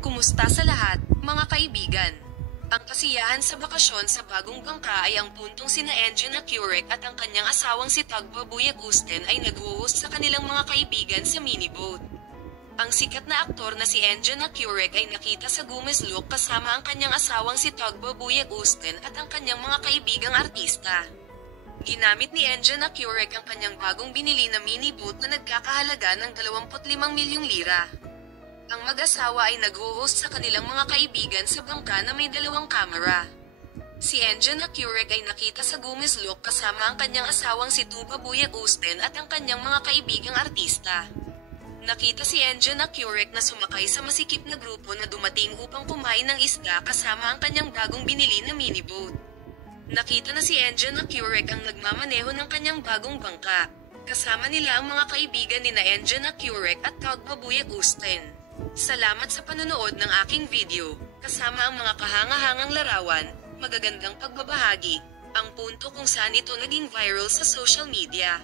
Kumusta sa lahat, mga kaibigan? Ang kasiyahan sa bakasyon sa bagong bangka ay ang puntong sina Enjo Curek at ang kanyang asawang si Tugba Buyak-Usten ay nag-host sa kanilang mga kaibigan sa miniboat. Ang sikat na aktor na si Enjo Curek ay nakita sa Gumesluk kasama ang kanyang asawang si Tugba Buyak-Usten at ang kanyang mga kaibigang artista. Ginamit ni Enjo Curek ang kanyang bagong binili na miniboat na nagkakahalaga ng 25 milyong lira. Ang mag-asawa ay nag-host sa kanilang mga kaibigan sa bangka na may dalawang kamera. Si Enjo Curek ay nakita sa Gumesluk kasama ang kanyang asawang si Tugba Buyak-Usten at ang kanyang mga kaibigang artista. Nakita si Enjo Curek na sumakay sa masikip na grupo na dumating upang kumain ng isda kasama ang kanyang bagong binili na miniboat. Nakita na si Enjo Curek ang nagmamaneho ng kanyang bagong bangka. Kasama nila ang mga kaibigan ni Enjo Curek at Tugba Buyak-Usten. Salamat sa panonood ng aking video, kasama ang mga kahanga-hangang larawan, magagandang pagbabahagi, ang punto kung saan ito naging viral sa social media.